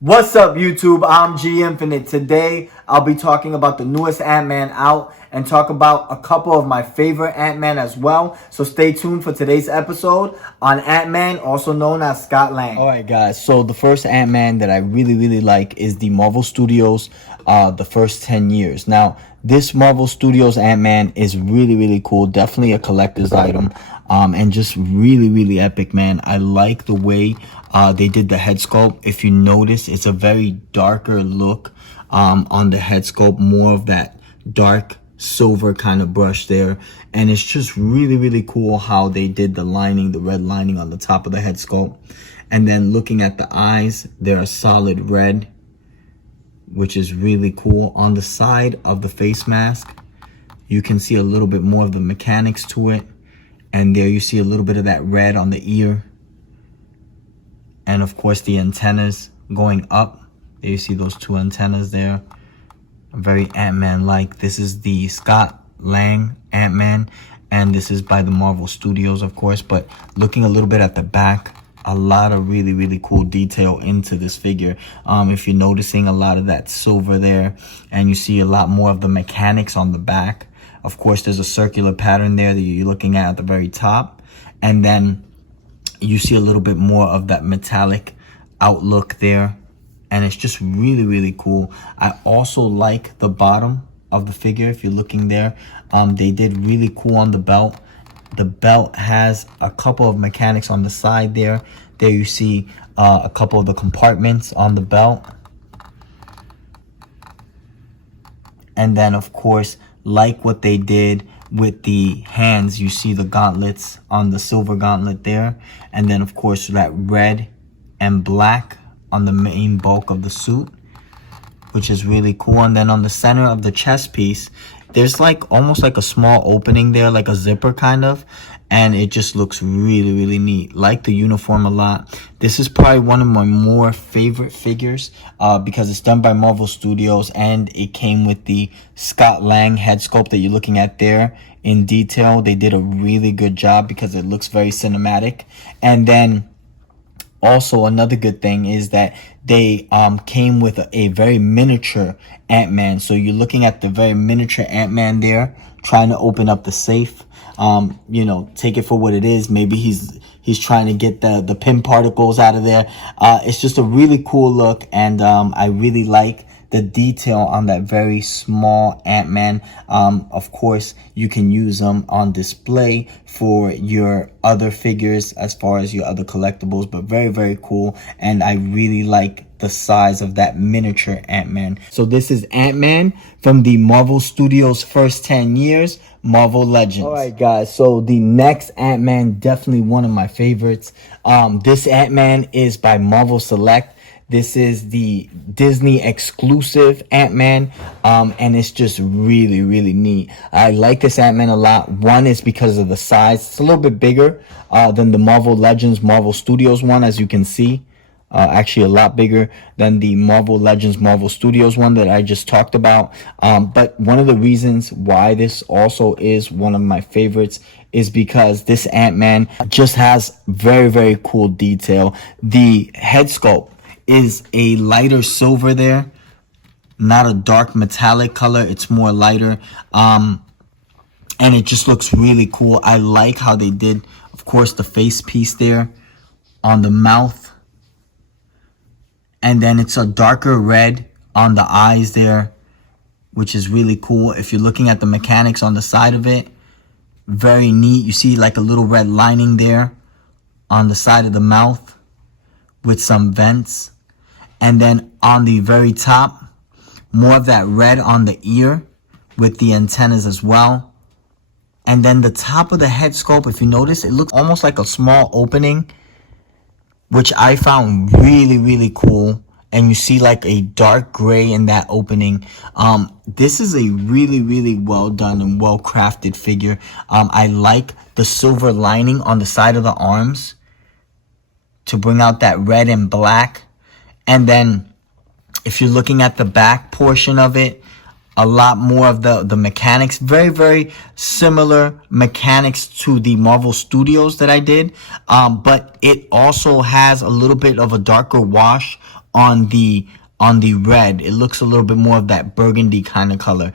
What's up, YouTube? I'm G Infinite. Today, I'll be talking about the newest Ant-Man out and talk about a couple of my favorite Ant-Man as well. So stay tuned for today's episode on Ant-Man, also known as Scott Lang. Alright guys, so the first Ant-Man that I really like is the Marvel Studios, the first 10 years. Now, this Marvel Studios Ant-Man is really cool, definitely a collector's item, and just really epic, man. I like the way they did the head sculpt. If you notice, it's a very darker look on the head sculpt, more of that dark silver kind of brush there, and it's just really cool how they did the lining, the red lining on the top of the head sculpt. And then looking at the eyes, they're a solid red, which is really cool. On the side of the face mask, you can see a little bit more of the mechanics to it, and there you see a little bit of that red on the ear, and of course the antennas going up. There you see those two antennas there, very Ant-Man like. This is the Scott Lang Ant-Man, and this is by the Marvel Studios, of course. But looking a little bit at the back, a lot of really cool detail into this figure. If you're noticing a lot of that silver there, and you see a lot more of the mechanics on the back. Of course, there's a circular pattern there that you're looking at the very top, and then you see a little bit more of that metallic outlook there, and it's just really cool. I also like the bottom of the figure. If you're looking there, they did really cool on the belt. The belt has a couple of mechanics on the side there. There you see a couple of the compartments on the belt. And then, of course, like what they did with the hands, you see the gauntlets on the silver gauntlet there. And then, of course, that red and black on the main bulk of the suit, which is really cool. And then on the center of the chest piece, there's like almost like a small opening there, like a zipper kind of, and it just looks really neat. Like the uniform a lot. This is probably one of my more favorite figures because it's done by Marvel Studios, and it came with the Scott Lang head sculpt that you're looking at there in detail. They did a really good job because it looks very cinematic. And then also, another good thing is that they came with a very miniature Ant-Man. So you're looking at the very miniature Ant-Man there, trying to open up the safe. You know, take it for what it is. Maybe he's trying to get the pin particles out of there. It's just a really cool look, and I really like the detail on that very small Ant-Man. Of course, you can use them on display for your other figures as far as your other collectibles, but very cool. And I really like the size of that miniature Ant-Man. So this is Ant-Man from the Marvel Studios first 10 years, Marvel Legends. All right, guys, so the next Ant-Man, definitely one of my favorites. This Ant-Man is by Marvel Select. This is the Disney exclusive Ant-Man, and it's just really neat. I like this Ant-Man a lot. One is because of the size. It's a little bit bigger than the Marvel Legends, Marvel Studios one, as you can see. Actually a lot bigger than the Marvel Legends, Marvel Studios one that I just talked about. But one of the reasons why this also is one of my favorites is because this Ant-Man just has very cool detail. The head sculpt is a lighter silver there, not a dark metallic color. It's more lighter, and it just looks really cool. I like how they did, of course, the face piece there on the mouth, and then it's a darker red on the eyes there, which is really cool. If you're looking at the mechanics on the side of it, very neat. You see like a little red lining there on the side of the mouth with some vents. And then on the very top, more of that red on the ear with the antennas as well. And then the top of the head sculpt, if you notice, it looks almost like a small opening, which I found really cool. And you see like a dark gray in that opening. This is a really well done and well crafted figure. I like the silver lining on the side of the arms to bring out that red and black. And then if you're looking at the back portion of it, a lot more of the mechanics, very similar mechanics to the Marvel Studios that I did. But it also has a little bit of a darker wash on the red. It looks a little bit more of that burgundy kind of color,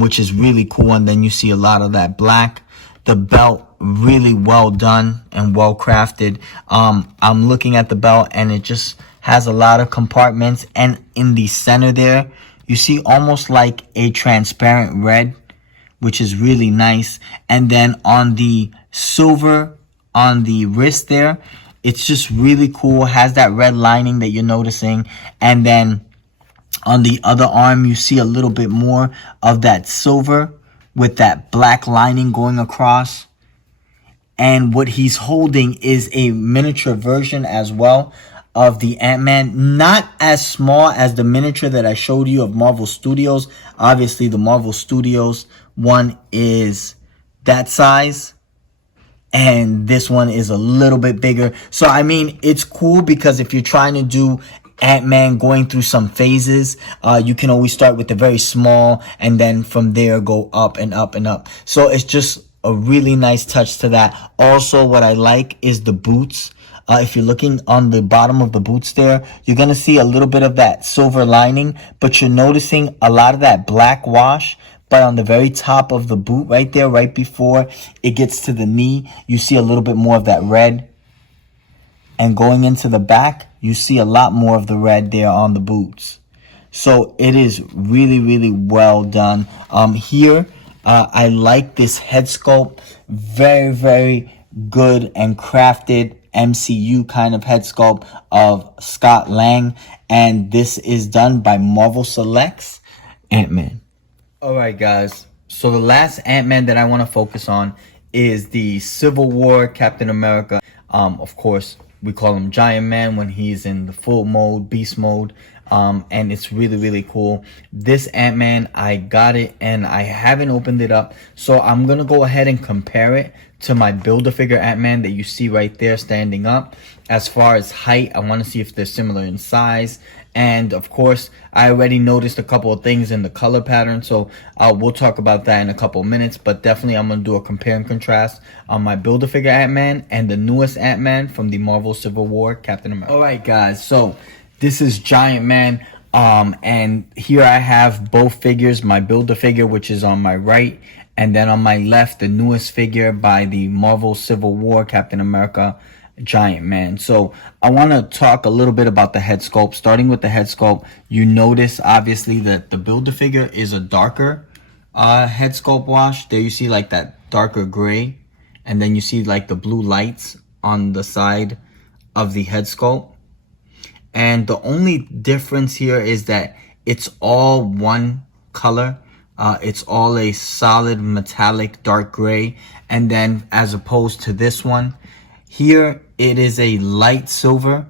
which is really cool. And then you see a lot of that black. The belt, really well done and well crafted. I'm looking at the belt and it just has a lot of compartments, and in the center there you see almost like a transparent red, which is really nice. And then on the silver on the wrist there, it's just really cool. Has that red lining that you're noticing. And then on the other arm you see a little bit more of that silver with that black lining going across. And what he's holding is a miniature version as well of the Ant-Man. Not as small as the miniature that I showed you of Marvel Studios. Obviously, the Marvel Studios one is that size, and this one is a little bit bigger. So, I mean, it's cool because if you're trying to do Ant-Man going through some phases, you can always start with the very small and then from there go up and up and up. So it's just a really nice touch to that. Also, what I like is the boots. If you're looking on the bottom of the boots there, you're going to see a little bit of that silver lining, but you're noticing a lot of that black wash. But on the very top of the boot right there, right before it gets to the knee, you see a little bit more of that red. And going into the back, you see a lot more of the red there on the boots. So it is really, really well done. Here, I like this head sculpt. Very, very good and crafted MCU kind of head sculpt of Scott Lang. And this is done by Marvel Selects Ant-Man. Alright guys, so the last Ant-Man that I want to focus on is the Civil War Captain America. Of course, we call him Giant Man when he's in the full mode, beast mode. And it's really, really cool. This Ant-Man, I got it and I haven't opened it up. So I'm going to go ahead and compare it to my Build-A-Figure Ant-Man that you see right there standing up. As far as height, I want to see if they're similar in size. And of course, I already noticed a couple of things in the color pattern. So we'll talk about that in a couple of minutes. But definitely I'm going to do a compare and contrast on my Build-A-Figure Ant-Man and the newest Ant-Man from the Marvel Civil War Captain America. Alright guys, so this is Giant Man. And here I have both figures, my Build-A-Figure, which is on my right, and then on my left, the newest figure by the Marvel Civil War Captain America Giant Man. So I want to talk a little bit about the head sculpt. Starting with the head sculpt, you notice obviously that the Build-A-Figure is a darker head sculpt wash. There you see like that darker gray, and then you see like the blue lights on the side of the head sculpt. And the only difference here is that it's all one color. It's all a solid metallic dark gray. And then as opposed to this one, here it is a light silver.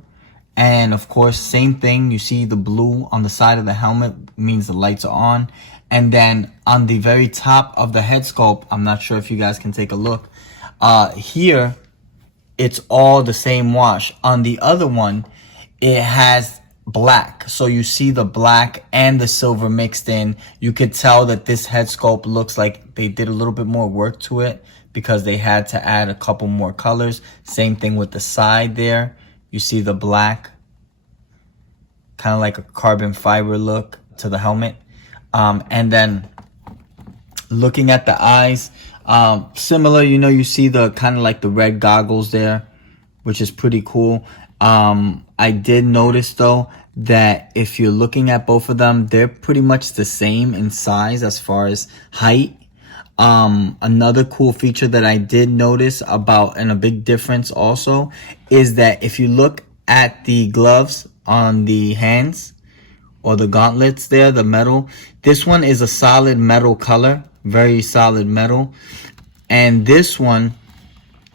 And of course, same thing. You see the blue on the side of the helmet means the lights are on. And then on the very top of the head sculpt, I'm not sure if you guys can take a look. Here, it's all the same wash. On the other one, it has black. So you see the black and the silver mixed in. You could tell that this head sculpt looks like they did a little bit more work to it because they had to add a couple more colors. Same thing with the side there. You see the black, kind of like a carbon fiber look to the helmet. And then looking at the eyes, similar, you know, you see the kind of like the red goggles there, which is pretty cool. I did notice though that if you're looking at both of them, they're pretty much the same in size as far as height. Another cool feature that I did notice about, and a big difference also, is that if you look at the gloves on the hands or the gauntlets there, the metal, this one is a solid metal color, very solid metal. And this one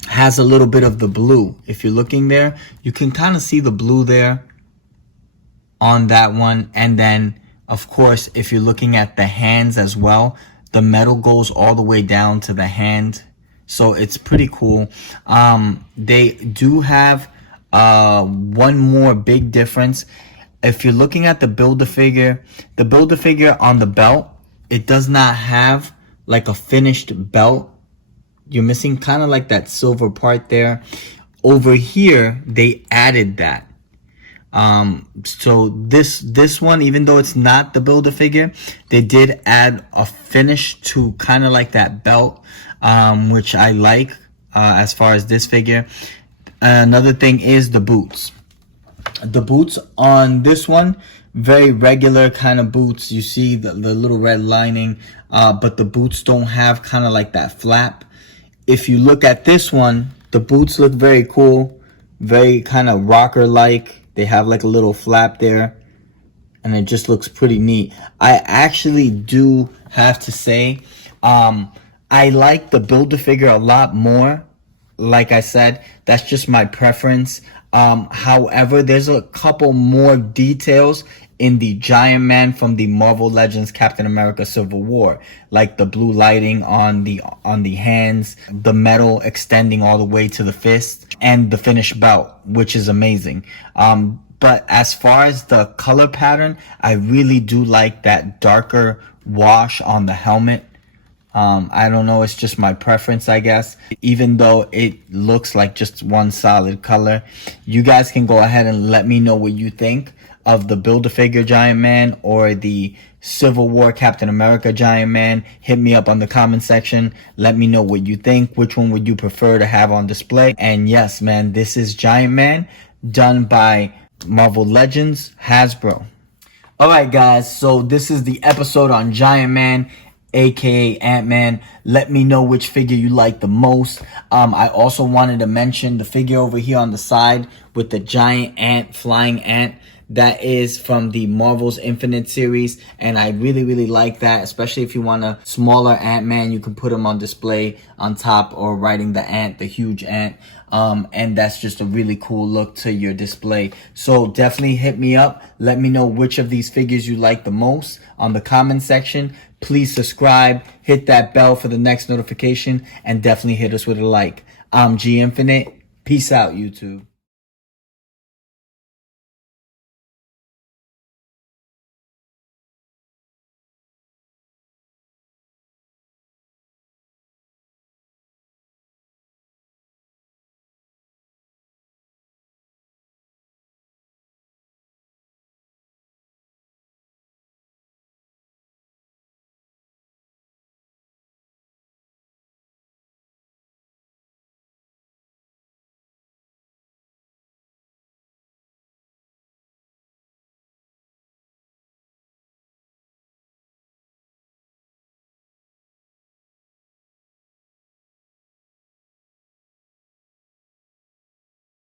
has a little bit of the blue. If you're looking there, you can kind of see the blue there on that one. And then of course, if you're looking at the hands as well, the metal goes all the way down to the hand. So it's pretty cool. They do have one more big difference. If you're looking at the Build-A-Figure on the belt, it does not have like a finished belt. You're missing kind of like that silver part there. Over here, they added that. So this one, even though it's not the Build-A-Figure, they did add a finish to kind of like that belt, which I like as far as this figure. Another thing is the boots. The boots on this one, very regular kind of boots. You see the little red lining, but the boots don't have kind of like that flap. If you look at this one, the boots look very cool, very kind of rocker-like. They have like a little flap there, and it just looks pretty neat. I actually do have to say, I like the Build-A-Figure a lot more. Like I said, that's just my preference. However, there's a couple more details in the Giant Man from the Marvel Legends Captain America Civil War, like the blue lighting on the hands, the metal extending all the way to the fist, and the finished belt, which is amazing. But as far as the color pattern, I really do like that darker wash on the helmet. I don't know, it's just my preference, I guess. Even though it looks like just one solid color, you guys can go ahead and let me know what you think of the Build-A-Figure Giant Man or the Civil War Captain America Giant Man. Hit me up on the comment section. Let me know what you think. Which one would you prefer to have on display? And yes, man, this is Giant Man, done by Marvel Legends Hasbro. Alright guys, so this is the episode on Giant Man, aka Ant-Man. Let me know which figure you like the most. I also wanted to mention the figure over here on the side with the giant ant, flying ant. That is from the Marvel's Infinite series, and I really like that, especially if you want a smaller Ant-Man. You can put him on display on top or riding the ant, the huge ant, and that's just a really cool look to your display. So definitely hit me up. Let me know which of these figures you like the most on the comment section. Please subscribe, hit that bell for the next notification, and definitely hit us with a like. I'm G Infinite. Peace out, YouTube.